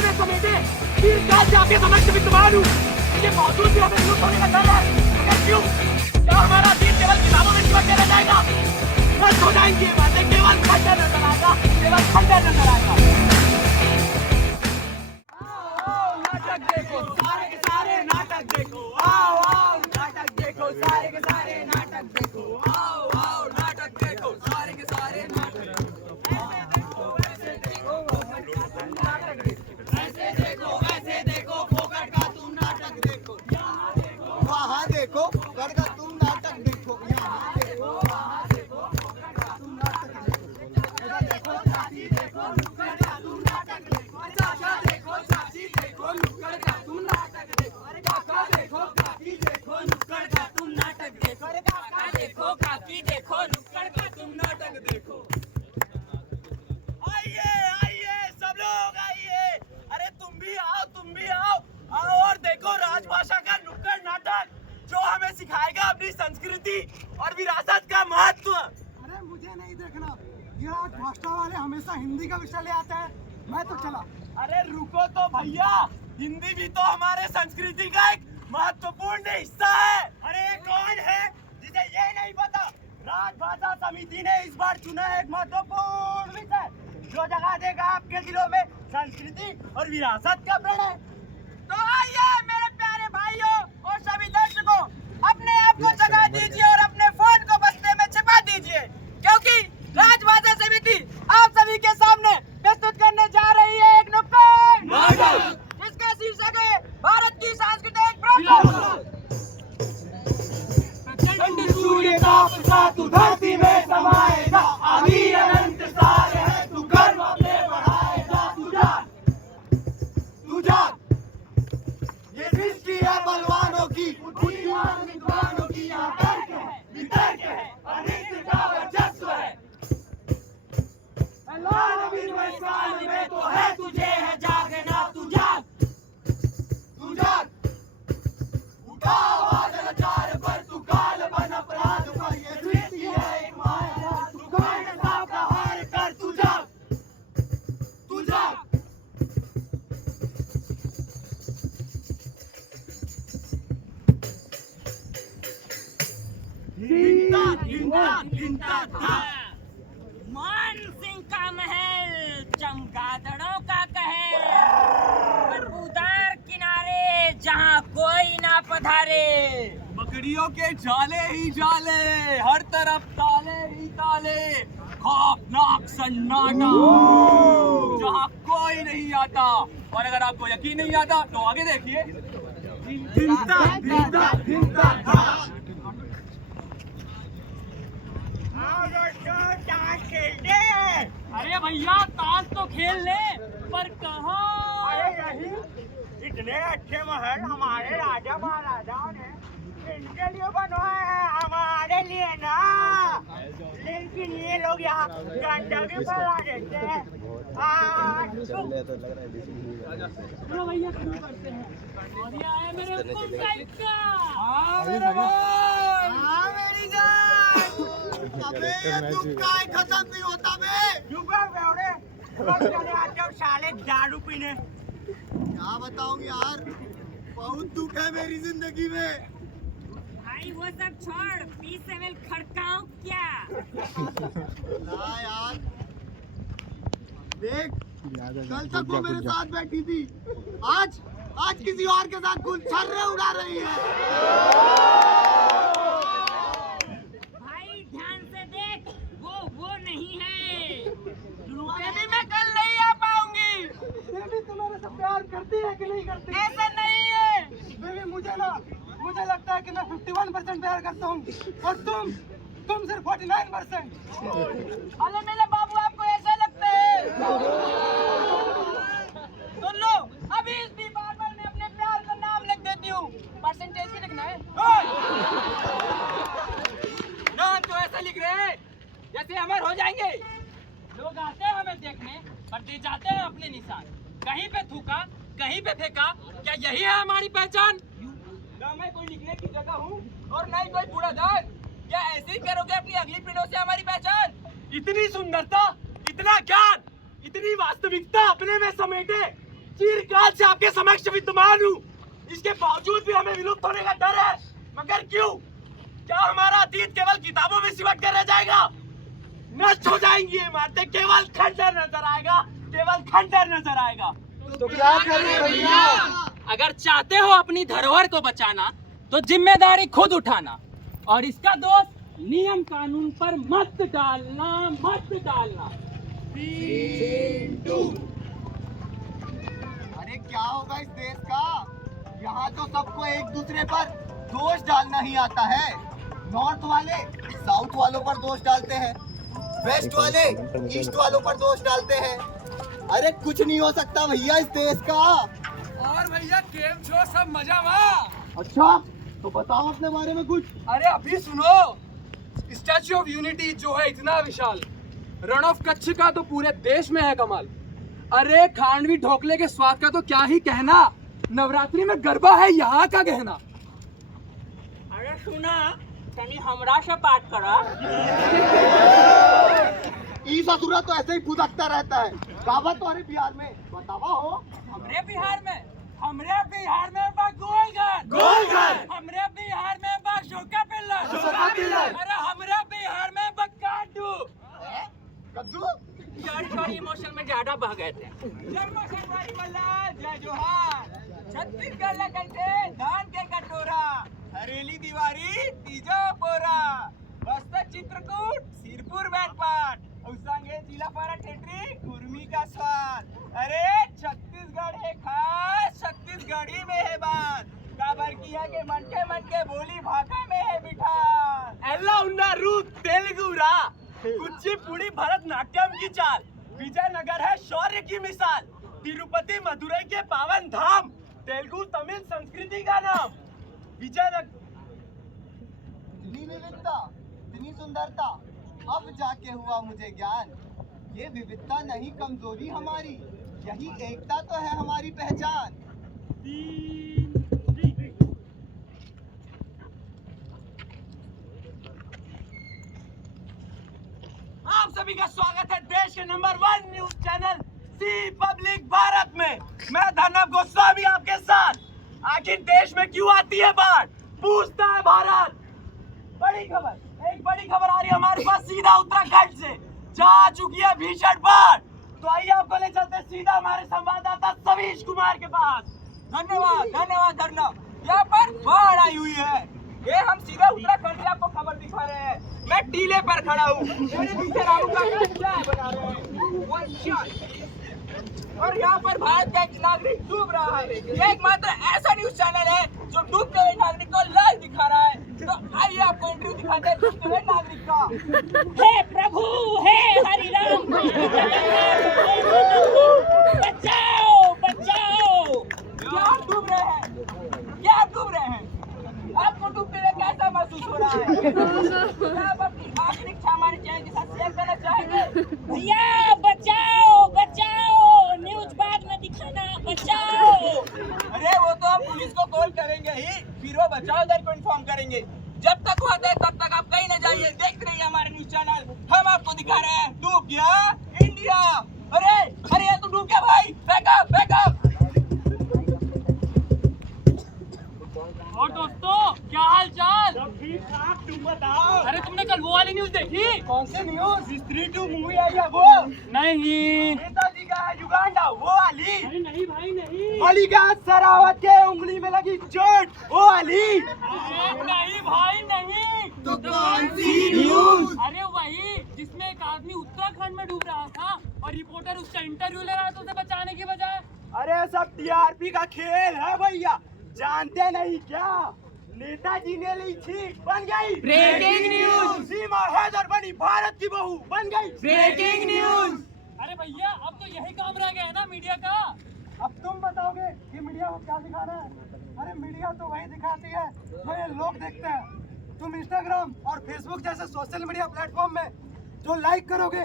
अपने में समेटे फिर क्या जाके समझ के विद्वान हूँ। ये मौजूद भी हमें लूट होने का डर है, मगर क्यों? क्या हमारा दिन केवल किताबों में चिपक के रह जाएगा? बस हो जाएंगी ये बातें, केवल खंडर नजर आएगा, केवल खंडर नजर आएगा। आओ नाटक देखो, सारे के सारे नाटक देखो। आओ आओ नाटक देखो, सारे के सारे नाटक देखो। आओ आओ नाटक देखो, सारे के सारे नाटक देखो। ऐसे देखो वैसे देखो, फोकट का तुम नाटक देखो। यहाँ देखो वहाँ देखो, फोकट का तुम नाटक देखो। यहाँ देखो वहाँ देखो, फोकट का तुम नाटक देखो। इधर देखो चाची देखो, नुक्कड़ का तुम नाटक देखो। चाचा देखो चाची देखो, नुक्कड़ का तुम नाटक देखो। अरे काका देखो काकी देखो, नुक्कड़ का तुम नाटक देखो। अरे काका देखो काकी देखो, नुक्कड़ का तुम नाटक देखो। आइए आइए सब लोग आइए, अरे तुम भी आओ, तुम भी आओ। आओ और देखो राजभाषा का नुक्कड़ नाटक, जो हमें सिखाएगा अपनी संस्कृति और विरासत का महत्व। अरे मुझे नहीं देखना, ये आज भाषा वाले हमेशा हिंदी का विषय ले आते हैं। मैं तो चला। अरे रुको तो भैया, हिंदी भी तो हमारे संस्कृति का एक महत्वपूर्ण हिस्सा है। अरे कौन है जिसे ये नहीं पता? राजभाषा समिति ने इस बार चुना है एक महत्वपूर्ण विषय, जो जगह देगा आपके दिलों में संस्कृति और विरासत का प्रणय। तो आइए मेरे प्यारे भाइयों और सभी दर्शकों, अपने आप को जगा दीजिए और अपने फोन को बस्ते में छिपा दीजिए, क्योंकि राजभाषा समिति आप सभी के सामने प्रस्तुत करने जा रही है एक नुक्कड़ नाटक, जिसका शीर्षक है भारत की सांस्कृतिक विरासत। प्रचंड सूर्य का प्रकाश तू धरती में समाएगा, अभी अनंत सार है तू गर्व अपने बढ़ाएगा। तू जाग, ये सृष्टि है बलवानों की, बुद्धिमान विद्वानों की। यहाँ तर्क है, वितर्क है, अनित्य का वर्चस्व है। लाल अबीर वैशाल में तो है तुझे है जागना। तू जाग, तू जाग, उठा आवाज लाचार पर, तू काल बन अपराध पर। ये सृष्टि है एक माया, तू कौन सा प्रहार कर। तू जाग, तू जाग। ढिंता था मान सिंह का महल, चमगादड़ों का कहर, बरबूदार किनारे जहाँ कोई ना पधारे। बकरियों के जाले ही जाले, हर तरफ ताले ही ताले, खौफनाक सन्नाटा जहाँ कोई नहीं आता। और अगर आपको यकीन नहीं आता तो आगे देखिए। ढिंता था। अरे भैया ताश तो खेल ले, पर कहाँ? इतने अच्छे महल हमारे राजा महाराजाओं ने इनके लिए बनवाए हैं, हमारे लिए ना। लेकिन ये लोग यहाँ गंदगी फैला देते हैं। चलो भैया शुरू करते हैं। और ये आया मेरे हुक्म का इक्का। हाँ मेरे भाई, हाँ मेरी जान। अबे तुम काय खत्म नहीं होता बे। चुप है बेवड़े, कब चले आज जब साले दारू पीने। क्या बताऊं यार, बहुत दुख है मेरी जिंदगी में। भाई वो सब छोड़, 20 ml खड़काऊं क्या? ना यार, देख कल तक वो मेरे साथ बैठी थी, आज किसी और के साथ गुलछर्रे उड़ा रही है। भाई ध्यान से देख, वो नहीं है। बेबी मैं कल नहीं आ पाऊंगी। बेबी तुम्हारे से प्यार करती है कि नहीं करती? ऐसा नहीं है। बेबी मुझे लगता है कि मैं 51% प्यार करता हूँ, और तुम सिर्फ 49%। अरे मेरे बाबू आपको ऐसा लगता है? सुन लो, अभी इस दीवार पर मैं अपने प्यार का नाम लिख देती हूँ। परसेंटेज भी लिखना है। नाम तो ऐसा लिख रहे हैं जैसे अमर हो जाएंगे। लोग आते हैं हमें देखने, पर दे जाते हैं अपने निशान। कहीं पे थूका, कहीं पे फेंका, क्या यही है हमारी पहचान? ना मैं कोई लिखने की जगह हूँ और ना ही कोई कूड़ादान। क्या ऐसे ही करोगे अपनी अगली पीढ़ियों से हमारी पहचान? इतनी सुंदरता, इतना ज्ञान, इतनी वास्तविकता अपने में समेटे चिरकाल से आपके समक्ष विद्यमान हूँ, इसके बावजूद भी हमें विलुप्त होने का डर है। मगर क्यों? क्या हमारा अतीत केवल किताबों में सिमट कर रह जाएगा? नष्ट हो जाएंगी ये इमारतें, केवल खंडर नजर आएगा, केवल खंडर नजर आएगा। तो क्या करें भैया? अगर चाहते हो अपनी धरोहर को बचाना तो जिम्मेदारी खुद उठाना, और इसका दोष नियम कानून पर मत डालना, मत डालना। अरे क्या होगा इस देश का? यहाँ तो सबको एक दूसरे पर दोष डालना ही आता है। नॉर्थ वाले साउथ वालों पर दोष डालते हैं, वेस्ट वाले ईस्ट वालों पर दोष डालते हैं। अरे कुछ नहीं हो सकता भैया इस देश का। और भैया गेम शो सब मजा वहाँ। अच्छा तो बताओ अपने बारे में कुछ। अरे अभी सुनो, स्टैच्यू ऑफ यूनिटी जो है इतना विशाल, रण ऑफ कच्छ का तो पूरे देश में है कमाल। अरे खांडवी ढोकले के स्वाद का तो क्या ही कहना, नवरात्रि में गरबा है यहाँ का गहना। अरे सुना, तनी हमरा से बात करा। ई ससुरा तो ऐसे ही फुदकता रहता है। कहावत तो अरे बिहार में बतावा हो। हमरे बिहार में बा गोलघर, हमरे बिहार में बा शोका पिल्लर, अरे हमरे बिहार में बा काटू। कद्दू सॉरी इमोशन में ज्यादा बह गए थे। जय जोहार। छत्तीसगढ़ ला कहते धान के कटोरा, हरेली दीवारी तीजो पोरा, बस्तर चित्रकूट सिरपुर बैनपाट, और संगे जिला पारा टेटरी कुर्मी का स्वाद। अरे छत्तीसगढ़ है खास, छत्तीसगढ़ी में है बात, काबर किया के मन के बोली भाषा में है मिठास। एल्ला उन्ना रूप तेलुगु रा, कुचिपुड़ी भरतनाट्यम की चाल, विजयनगर है शौर्य की मिसाल, तिरुपति मदुरई के पावन धाम, तेलुगु तमिल संस्कृति का नाम, विजयनगर। इतनी विविधता, इतनी सुंदरता, अब जाके हुआ मुझे ज्ञान। ये विविधता नहीं कमजोरी हमारी, यही एकता तो है हमारी पहचान। आप सभी का स्वागत है देश के नंबर 1 न्यूज चैनल सी पब्लिक भारत में। मैं धनव गोस्वामी आपके साथ। आखिर देश में क्यों आती है बाढ़, पूछता है भारत। बड़ी खबर, एक बड़ी खबर आ रही है हमारे पास सीधा उत्तराखंड से, जहाँ आ चुकी है भीषण बाढ़। तो आइए आपको ले चलते सीधा हमारे संवाददाता सवीश कुमार के पास। धन्यवाद धन्यवाद। यहाँ पर बाढ़ आई हुई है, ये हम सीधा उत्तराखंड से आपको खबर दिखा रहे हैं। मैं टीले पर खड़ा हूँ, मेरे पीछे रामू का चाय बना रहे हैं, और यहाँ पर भारत का एक नागरिक डूब रहा है। ये एकमात्र ऐसा न्यूज चैनल है जो डूबते हुए नागरिक को लाइव दिखा रहा है। तो आइए आपको इंटरव्यू दिखाते हैं डूबते हुए नागरिक का। हे प्रभु, हे हरि राम, बचाओ बचाओ। क्या आप डूब रहे हैं? क्या आप डूब रहे हैं? आपको डूबते हुए कैसा महसूस हो रहा है? क्या आप अपनी आखिरी इच्छा हमारे चैनल के साथ शेयर करना चाहेंगे? भैया बचाओ बचाओ, न्यूज बाद में दिखाना, बचाओ। अरे वो तो हम पुलिस को कॉल करेंगे ही, फिर वो बचाव दल को इन्फॉर्म करेंगे। जब तक वो आता है तब तक आप कहीं न जाइए, देखते रहिए हमारे न्यूज चैनल। हम आपको दिखा रहे हैं डूब गया इंडिया। अरे अरे ये तो डूब गया भाई, बैकअप बैकअप। और दोस्तों क्या हाल चाल? ठीक ठाक, तुम बताओ। अरे तुमने कल वो वाली न्यूज देखी? कौन से न्यूज? स्त्री 2 मूवी आई है वो? नहीं। नेताजी का है युगांडा वो वाली? अरे नहीं भाई नहीं। मलिका शेरावत के उंगली में लगी चोट वो वाली? नहीं भाई नहीं। तो कौन सी न्यूज? अरे वही जिसमें एक आदमी उत्तराखंड में डूब रहा था और रिपोर्टर उसका इंटरव्यू ले रहा था उसे बचाने की बजाय। अरे सब टीआरपी का खेल है भैया, जानते नहीं क्या? नेताजी ने ली छींक, बन गई ब्रेकिंग न्यूज। सीमा हैदर बनी भारत की बहू, बन गई ब्रेकिंग न्यूज। अरे भैया अब तो यही काम रह गया है ना मीडिया का। अब तुम बताओगे कि मीडिया को क्या दिखाना है? अरे मीडिया तो वही दिखाती है जो ये लोग देखते हैं। तुम इंस्टाग्राम और फेसबुक जैसे सोशल मीडिया प्लेटफॉर्म में जो लाइक करोगे,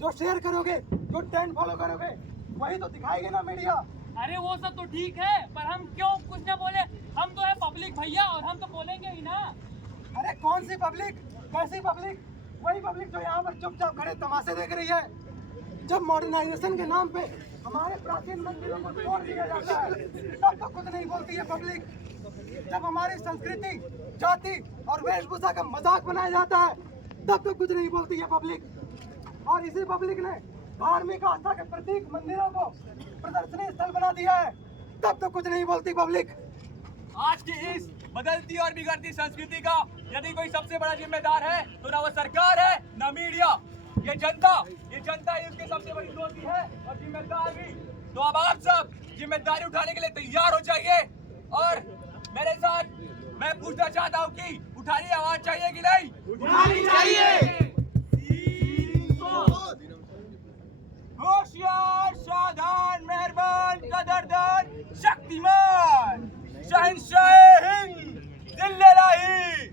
जो शेयर करोगे, जो ट्रेंड फॉलो करोगे, वही तो दिखाएगी ना मीडिया। अरे वो सब तो ठीक है, पर हम क्यों कुछ न बोले? हम तो है पब्लिक भैया, और हम तो बोलेंगे ही ना। अरे कौन सी पब्लिक, कैसी पब्लिक? वही पब्लिक जो यहाँ पर चुपचाप खड़े तमाशे देख रही है। जब मॉडर्नाइजेशन के नाम पे हमारे प्राचीन मंदिरों को तोड़ दिया जाता है, तब तो कुछ नहीं बोलती है पब्लिक। जब हमारी संस्कृति, जाति और वेशभूषा का मजाक बनाया जाता है, तब तो कुछ नहीं बोलती है पब्लिक। और इसी पब्लिक ने धार्मिक आस्था के प्रतीक मंदिरों को प्रदर्शनी स्थल बना दिया है, तब तो कुछ नहीं बोलती पब्लिक। आज की इस बदलती और बिगड़ती संस्कृति का यदि कोई सबसे बड़ा जिम्मेदार है तो ना वो सरकार है ना मीडिया, ये जनता ही उसकी सबसे बड़ी दोषी है और जिम्मेदार भी। तो अब आप सब जिम्मेदारी उठाने के लिए तैयार हो जाइए और मेरे साथ मैं पूछना चाहता हूँ कि उठानी आवाज चाहिए कि नहीं? उठानी चाहिए। होशियार, सावधान, मेहरबान, कदरदान, शक्तिमान, शहंशाह हिंद, दिल्ललाही,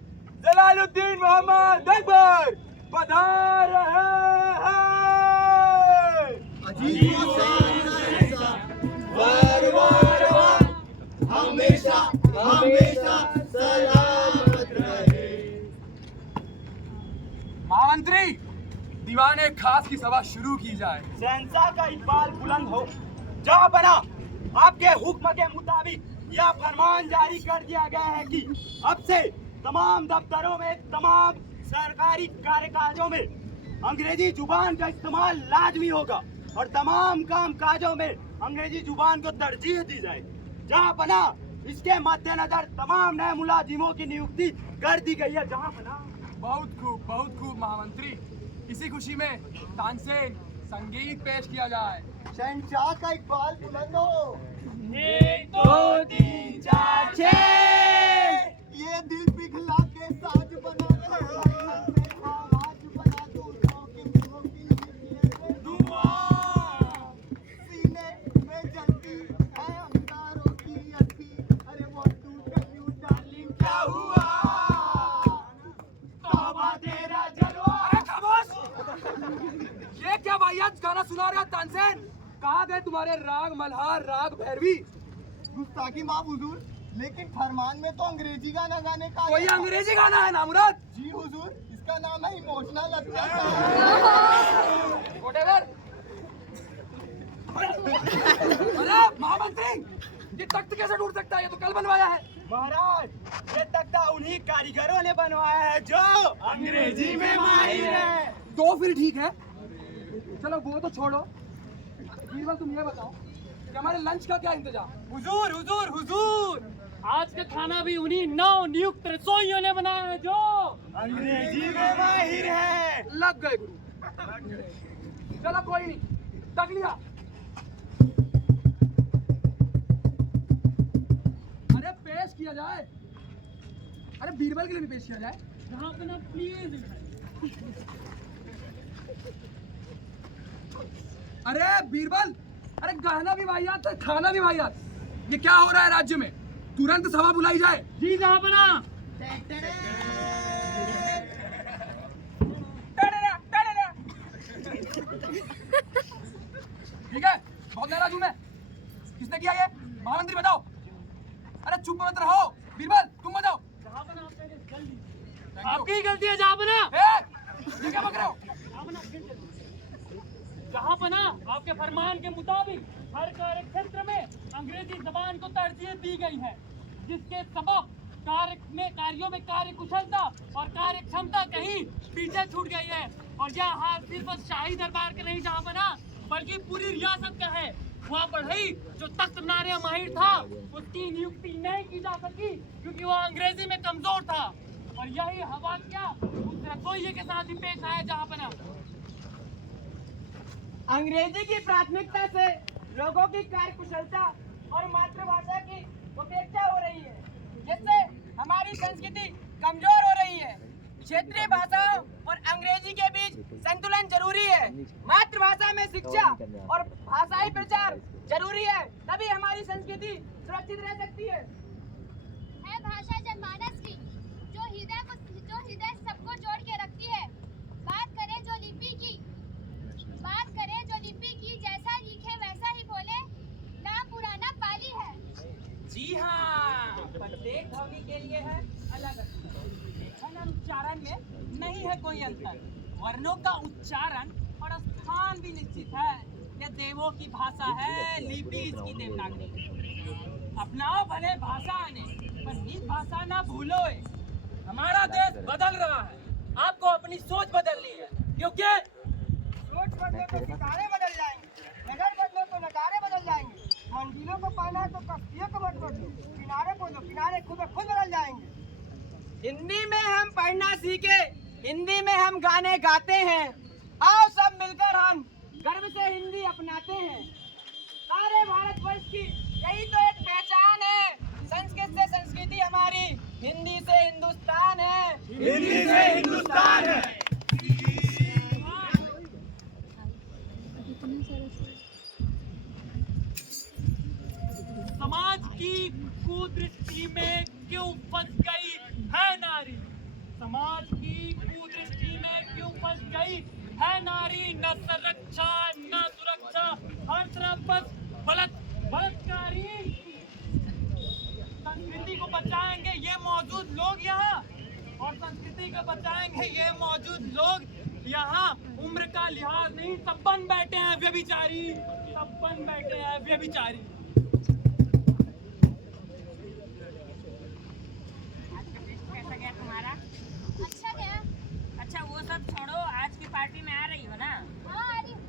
जलालुद्दीन मोहम्मद अकबर पधार रहे हैं। हमेशा हमेशा सलामत रहे। महामंत्री, दीवाने खास की सभा शुरू की जाए। शहंशाह का इकबाल बुलंद हो। जहाँ बना आपके हुक्म के मुताबिक यह फरमान जारी कर दिया गया है कि अब से तमाम दफ्तरों में, तमाम सरकारी कार्यकाजों में अंग्रेजी जुबान का इस्तेमाल लाजमी होगा और तमाम काम काजों में अंग्रेजी जुबान को तरजीह दी जाए। जहाँ बना इसके मद्देनजर तमाम नए मुलाजिमों की नियुक्ति कर दी गई है। जहाँ बना। बहुत खूब महामंत्री। इसी खुशी में तानसेन संगीत पेश किया जाए। शहंशाह का इकबाल बुलंद हो। 1 2 3 4 6 ये दिल पिघला के साज बना आवाज बना दूसरों की मुंहों की दुआ सीने में जलती है अंगारों की अथी। अरे वो टू डार्लिंग क्या हुआ? तौबा तेरा जलवा। अरे खामोश! ये क्या वाहियात गाना सुना रहे हो तानसेन? कहाँ गए तुम्हारे राग मल्हार, राग भैरवी? गुस्ताखी माफ हुजूर, लेकिन फरमान में तो अंग्रेजी गाना गाने का कोई अंग्रेजी गाना है ना मुराद? जी हुजूर, इसका नाम है इमोशनल अटैक। Whatever। अरे महामंत्री, ये तख्त कैसे टूट सकता है? ये तो कल बनवाया है। महाराज, ये तख्ता उन्हीं कारीगरों ने बनवाया है जो अंग्रेजी में माहिर है। तो फिर ठीक है, चलो वो तो छोड़ो। बीरबल, तुम ये बताओ कि हमारे लंच का क्या इंतजाम? हुजूर हुजूर हुजूर, आज का खाना भी उन्हीं नव नियुक्त रसोइयों ने बनाया है जो अंग्रेजी में माहिर है। लग गए गुरु। चलो कोई नहीं, तक लिया। अरे पेश किया जाए। अरे बीरबल के लिए भी पेश किया जाए। जहाँ पे ना प्लीज। अरे बीरबल, अरे गाना भी वाहियात है, खाना भी वाहियात। ये क्या हो रहा है राज्य में? तुरंत सभा बुलाई जाए। जी जहाँ बना। ठीक है, बहुत नाराज हूं मैं। किसने किया ये? महामंत्री बताओ। अरे चुप मत रहो। बीरबल, तुम बताओ। जहाँ बना आपकी गलती है। जहाँ बना ये क्या बक रहे हो? जहाँ बना आपके फरमान के मुताबिक हर कार्य क्षेत्र में अंग्रेजी जबान को तरजीह दी गई है, जिसके सबब कार्यों में कार्य कुशलता और कार्य क्षमता कहीं पीछे छूट गई है। और यह हाल सिर्फ शाही दरबार का नहीं जहाँ बना, बल्कि पूरी रियासत का है। वह बढ़ई जो तख्त बनाने में माहिर था, उसकी नियुक्ति नहीं की जा सकी क्योंकि वह अंग्रेजी में कमजोर था। और यही हवा क्या उस रसोइये के साथ ही पेश आया जहाँ बना। अंग्रेजी की प्राथमिकता से लोगों की कार्य कुशलता और मातृभाषा की उपेक्षा हो रही है, जिससे हमारी संस्कृति कमजोर हो रही है। क्षेत्रीय भाषाओं और अंग्रेजी के बीच संतुलन जरूरी है। मातृभाषा में शिक्षा और भाषाई प्रचार जरूरी है, तभी हमारी संस्कृति सुरक्षित रह सकती है। भाषा जनमानस की जो हृदय सबको जोड़ के रखती है। बात करें जो लिपि की जैसा लिखे वैसा ही बोले, नाम पुराना पाली है। जी हाँ, प्रत्येक ध्वनि के लिए है अलग लेखन और उच्चारण में नहीं है कोई अंतर। वर्णों का उच्चारण और स्थान भी निश्चित है। ये देवों की भाषा है, लिपि इसकी देवनागरी। अपनाओ भले भाषा आने, पर निज भाषा ना भूलो। हमारा देश बदल रहा है, आपको अपनी सोच बदलनी है, क्योंकि सोच बदलो तो सितारे बदल जाएंगे, नजर बदलो तो नजारे बदल जाएंगे। मंजिलों को पाना है तो कश्तियों को मत बदलो, किनारे बोलो, किनारे खुद ब खुद बदल जाएंगे। हिंदी में हम पढ़ना सीखे, हिंदी में हम गाने गाते हैं। आओ सब मिलकर हम गर्व से हिंदी अपनाते हैं। सारे भारतवर्ष की यही तो एक पहचान है। संस्कृत से संस्कृति हमारी, हिंदी से हिंदुस्तान है, हिंदी से हिंदुस्तान है। समाज की कुदृष्टि में क्यों फंस गई है नारी? समाज की कुदृष्टि में क्यों फंस गई है नारी? न संरक्षा न सुरक्षा, हर तरफ बस बलात्कारी। संस्कृति को बचाएंगे ये मौजूद लोग यहाँ, और संस्कृति को बचाएंगे ये मौजूद लोग यहाँ। उम्र का लिहाज नहीं, सब बन बैठे हैं व्यभिचारी, सब बन बैठे हैं व्यभिचारी। कैसा गया तुम्हारा? अच्छा गया। अच्छा वो सब छोड़ो, आज की पार्टी में आ रही हो ना? हाँ आ रही हूँ।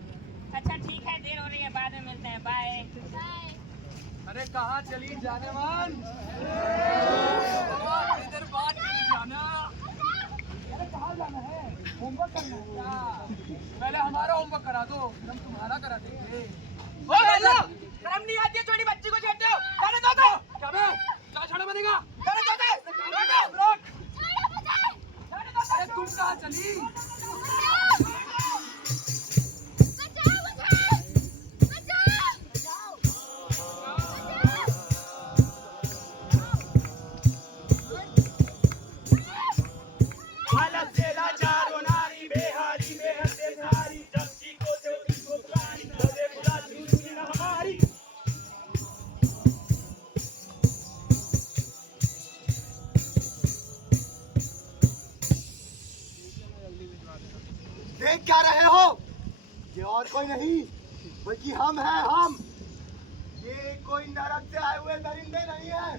अच्छा ठीक है, देर हो रही है, बाद में मिलते हैं, बाय। बाय। अरे कहाँ चली जाने मन? इधर बात नहीं जाना। अरे कहाँ जाना है? होमवर्क करना है क्या? पहले हमारा होमवर्क करा दो, फिर हम तुम्हारा करा देंगे। ओ हेलो, शर्म नहीं आती है छोटी बच्ची को छेड़ते हो? जाने दो तो। क्या बे? क्या छड़ा बनेगा? जाने दो तो। रोक। छोड़ो मुझे। अरे तुम कहाँ चली? बचाओ मुझे। बचाओ। हालत से लाचार हो नारी, बेहारी बेहद बेसहारी, जबकि को दे उसको पुरानी, दे खुदा सुनी ना हमारी। देख क्या रहे हो? ये और कोई नहीं बल्कि हम हैं, हम। ये कोई नरक से आए हुए दरिंदे नहीं है,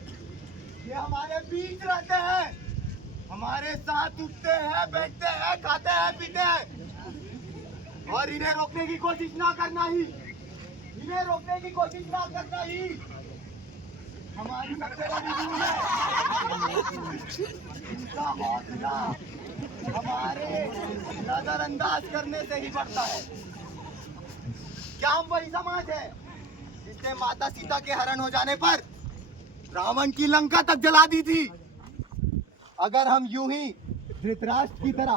ये हमारे बीच रहते हैं, हमारे साथ उठते हैं, बैठते हैं, खाते हैं, पीते हैं। और इन्हें रोकने की कोशिश ना करना ही, इन्हें रोकने की कोशिश ना करना ही हमारी सबसे बड़ी भूल है। इनका हौसला हमारे नजरअंदाज करने से ही बढ़ता है। क्या हम वही समाज है जिसने माता सीता के हरण हो जाने पर रावण की लंका तक जला दी थी? अगर हम यूं ही धृतराष्ट्र की तरह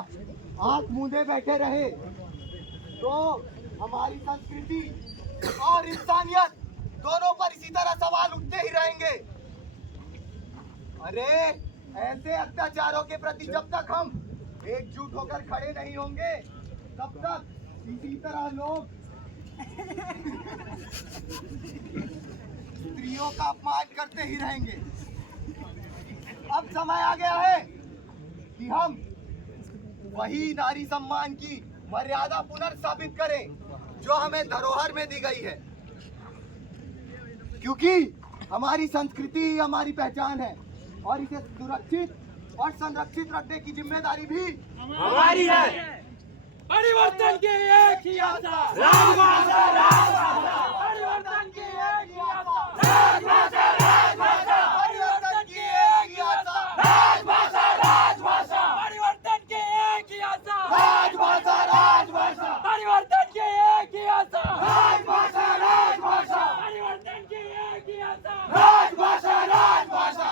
आंख मूंदे बैठे रहे तो हमारी संस्कृति और इंसानियत दोनों पर इसी तरह सवाल उठते ही रहेंगे। अरे ऐसे अत्याचारों के प्रति जब तक हम एकजुट होकर खड़े नहीं होंगे तब तक इसी तरह लोग स्त्रियों का अपमान करते ही रहेंगे। अब समय आ गया है कि हम वही नारी सम्मान की मर्यादा पुनर्स्थापित करें जो हमें धरोहर में दी गई है, क्योंकि हमारी संस्कृति ही हमारी पहचान है और इसे सुरक्षित और संरक्षित रखने की जिम्मेदारी भी हमारी है। परिवर्तन की एक ही आशा, राजभाषा, राजभाषा। परिवर्तन की एक ही आशा, राजभाषा, राजभाषा। परिवर्तन की एक ही आशा, राजभाषा, राजभाषा। परिवर्तन की एक ही आशा, राजभाषा, राजभाषा। परिवर्तन की एक ही आशा, राजभाषा, राजभाषा। परिवर्तन की एक ही आशा, राजभाषा, राजभाषा।